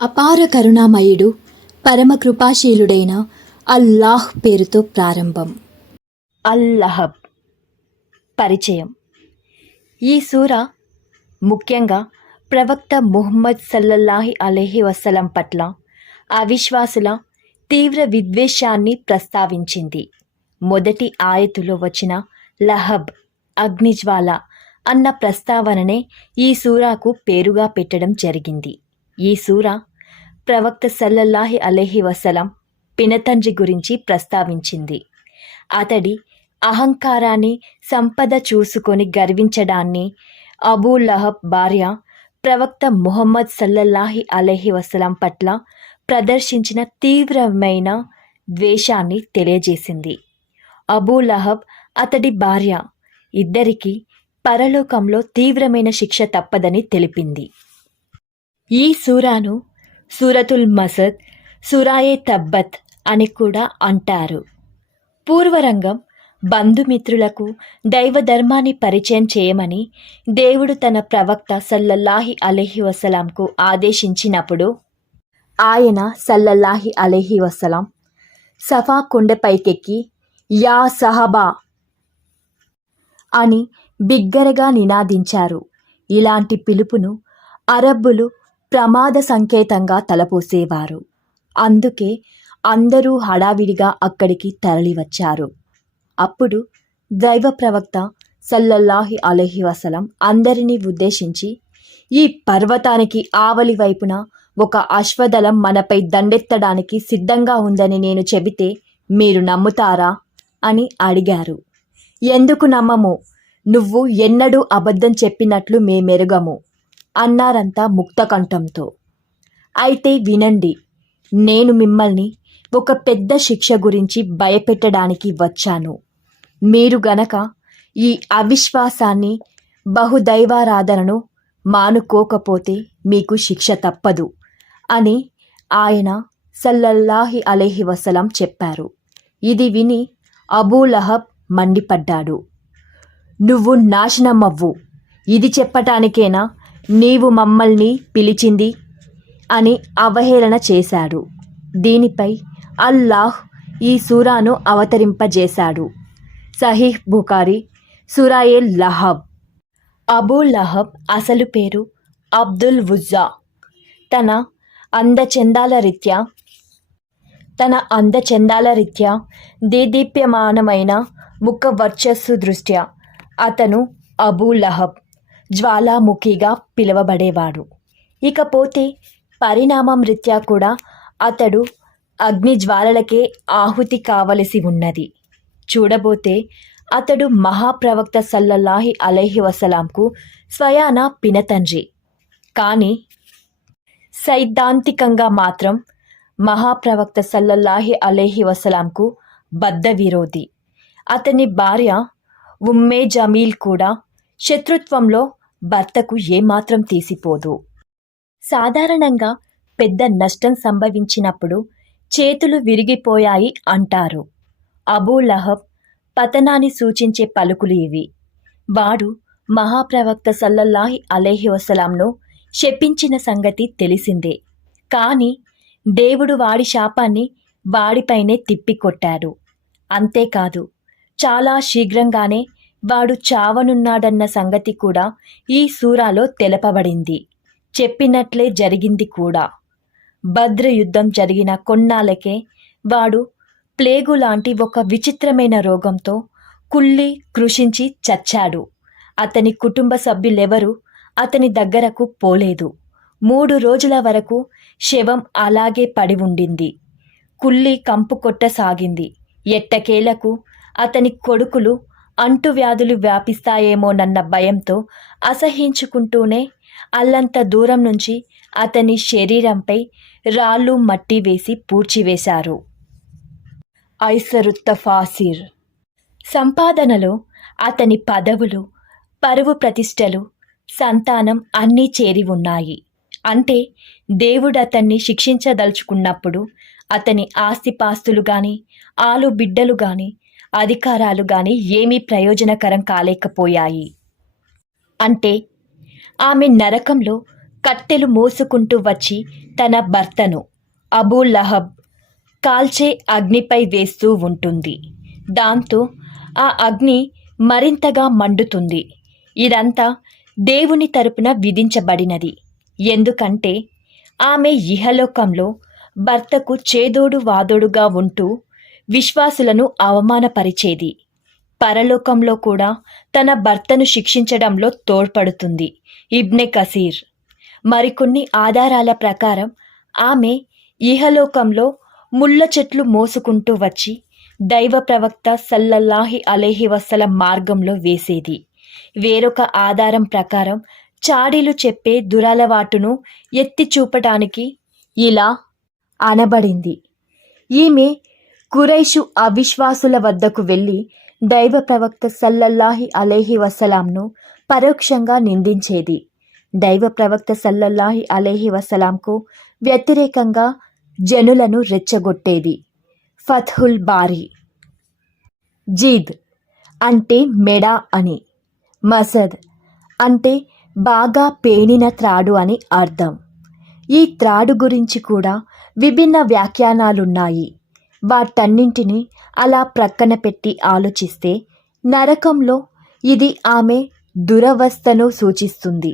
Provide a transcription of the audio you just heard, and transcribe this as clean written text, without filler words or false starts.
అపార కరుణామయుడు పరమ కృపాశీలుడైన అల్లాహ్ పేరుతో ప్రారంభం. అల్-లహబ్. పరిచయం. ఈ సూర ముఖ్యంగా ప్రవక్త ముహమ్మద్ సల్లల్లాహు అలైహి వసల్లం పట్ల అవిశ్వాసుల తీవ్ర విద్వేషాన్ని ప్రస్తావించింది. మొదటి ఆయతులో వచ్చిన లహబ్ అగ్నిజ్వాల అన్న ప్రస్తావననే ఈ సూరాకు పేరుగా పెట్టడం జరిగింది. ఈ సూర ప్రవక్త సల్లల్లాహు అలైహి వసల్లం పినతండ్రి గురించి ప్రస్తావించింది. అతడి అహంకారాన్ని, సంపద చూసుకొని గర్వించడాన్ని అబూ లహబ్ భార్య ప్రవక్త ముహమ్మద్ సల్లల్లాహు అలైహి వసల్లం పట్ల ప్రదర్శించిన తీవ్రమైన ద్వేషాన్ని తెలియజేసింది. అబూ లహబ్, అతడి భార్య ఇద్దరికీ పరలోకంలో తీవ్రమైన శిక్ష తప్పదని తెలిపింది. ఈ సూరాను సూరతుల్ మసద్, సూరాయే తబ్బత్ అని కూడా అంటారు. పూర్వరంగం బంధుమిత్రులకు దైవ ధర్మాన్ని పరిచయం చేయమని దేవుడు తన ప్రవక్త సల్లల్లాహు అలైహి వసల్లంకు ఆదేశించినప్పుడు ఆయన సల్లల్లాహు అలైహి వసల్లం సఫా కొండపైకెక్కి యా సహబా అని బిగ్గరగా నినాదించారు. ఇలాంటి పిలుపును అరబ్బులు ప్రమాద సంకేతంగా తలపోసేవారు. అందుకే అందరూ హడావిడిగా అక్కడికి తరలివచ్చారు. అప్పుడు దైవ ప్రవక్త సల్లల్లాహు అలైహి వసల్లం అందరినీ ఉద్దేశించి, ఈ పర్వతానికి ఆవలి వైపున ఒక అశ్వదళం మనపై దండెత్తడానికి సిద్ధంగా ఉందని నేను చెబితే మీరు నమ్ముతారా అని అడిగారు. ఎందుకు నమ్మము? నువ్వు ఎన్నడూ అబద్ధం చెప్పినట్లు మేమెరుగము అన్నారంతా ముక్తకంఠంతో. అయితే వినండి, నేను మిమ్మల్ని ఒక పెద్ద శిక్ష గురించి భయపెట్టడానికి వచ్చాను. మీరు గనక ఈ అవిశ్వాసాన్ని, బహుదైవారాధనను మానుకోకపోతే మీకు శిక్ష తప్పదు అని ఆయన సల్లల్లాహు అలైహి వసల్లం చెప్పారు. ఇది విని అబూ లహబ్ మండిపడ్డాడు. నువ్వు నాశనమవ్వు, ఇది చెప్పటానికేనా నీవు మమ్మల్ని పిలిచింది అని అవహేళన చేశాడు. దీనిపై అల్లాహ్ ఈ సూరాను అవతరింపజేశాడు. సహీహ్ బుఖారీ, సూరాయే లహబ్. అబూ లహబ్ అసలు పేరు అబ్దుల్ ఉజ్జా. తన అందచందాల రీత్యా దేదీప్యమానమైన ముఖ వర్చస్సు దృష్ట్యా అతను అబూ లహబ్, జ్వాలాముఖిగా పిలువబడేవాడు. ఇకపోతే పరిణామం రీత్యా కూడా అతడు అగ్ని జ్వాలలకే ఆహుతి కావలసి ఉన్నది. చూడబోతే అతడు మహాప్రవక్త సల్లల్లాహు అలైహి వసల్లంకు స్వయాన పినతండ్రి. కానీ సైద్ధాంతికంగా మాత్రం మహాప్రవక్త సల్లల్లాహు అలైహి వసల్లంకు బద్ధ విరోధి. అతని భార్య ఉమ్మే జమీల్ కూడా శత్రుత్వంలో భర్తకు ఏమాత్రం తీసిపోదు. సాధారణంగా పెద్ద నష్టం సంభవించినప్పుడు చేతులు విరిగిపోయాయి అంటారు. అబూ లహబ్ పతనాన్ని సూచించే పలుకులు ఇవి. వాడు మహాప్రవక్త సల్లల్లాహు అలైహి వసల్లంను శపించిన సంగతి తెలిసిందే. కానీ దేవుడు వాడి శాపాన్ని వాడిపైనే తిప్పికొట్టాడు. అంతేకాదు, చాలా శీఘ్రంగానే వాడు చావనున్నాడన్న సంగతి కూడా ఈ సూరాలో తెలపబడింది. చెప్పినట్లే జరిగింది కూడా. బద్ర్ యుద్ధం జరిగిన కొన్నాళ్ళకే వాడు ప్లేగు లాంటి ఒక విచిత్రమైన రోగంతో కుళ్ళి కృషించి చచ్చాడు. అతని కుటుంబ సభ్యులెవరూ అతని దగ్గరకు పోలేదు. 3 రోజుల వరకు శవం అలాగే పడి ఉండింది. కుళ్ళి కంపు కొట్టసాగింది. ఎట్టకేలకు అతని కొడుకులు అంటువ్యాధులు వ్యాపిస్తాయేమోనన్న భయంతో అసహించుకుంటూనే అల్లంత దూరం నుంచి అతని శరీరంపై రాళ్ళు మట్టి వేసి పూడ్చివేశారు. ఐసరుత్తఫాసిర్. సంపాదనలో అతని పదవులు, పరువు ప్రతిష్టలు, సంతానం అన్నీ చేరి ఉన్నాయి. అంటే దేవుడు అతన్ని శిక్షించదలుచుకున్నప్పుడు అతని ఆస్తిపాస్తులు గాని, ఆలు బిడ్డలు గాని, అధికారాలు గాని ఏమీ ప్రయోజనకరం కాలేకపోయాయి. అంటే ఆమె నరకంలో కట్టెలు మోసుకుంటూ వచ్చి తన భర్తను అబూ లహబ్ కాల్చే అగ్నిపై వేస్తూ ఉంటుంది. దాంతో ఆ అగ్ని మరింతగా మండుతుంది. ఇదంతా దేవుని తరపున విధించబడినది. ఎందుకంటే ఆమె ఇహలోకంలో భర్తకు చేదోడు వాదోడుగా ఉంటూ విశ్వాసులను అవమానపరిచేది. పరలోకంలో కూడా తన భర్తను శిక్షించడంలో తోడ్పడుతుంది. ఇబ్నె కసీర్ మరికొన్ని ఆధారాల ప్రకారం ఆమె ఇహలోకంలో ముళ్ళ చెట్లు మోసుకుంటూ వచ్చి దైవ ప్రవక్త సల్లల్లాహి అలైహి వసల్లం మార్గంలో వేసేది. వేరొక ఆధారం ప్రకారం చాడీలు చెప్పే దురలవాటును ఎత్తి చూపటానికి ఇలా అనబడింది. ఈమె కురైషు అవిశ్వాసుల వద్దకు వెళ్ళి దైవ ప్రవక్త సల్లల్లాహి అలైహి వసలాంను పరోక్షంగా నిందించేది. దైవ ప్రవక్త సల్లల్లాహి అలైహి వసలాంకు వ్యతిరేకంగా జనులను రెచ్చగొట్టేది. ఫత్హుల్ బారీ. జీద్ అంటే మెడ అని, మసద్ అంటే బాగా పేనిన త్రాడు అని అర్థం. ఈ త్రాడు గురించి కూడా విభిన్న వ్యాఖ్యానాలున్నాయి. వాటన్నింటినీ అలా ప్రక్కన పెట్టి ఆలోచిస్తే నరకంలో ఇది ఆమె దురవస్థను సూచిస్తుంది.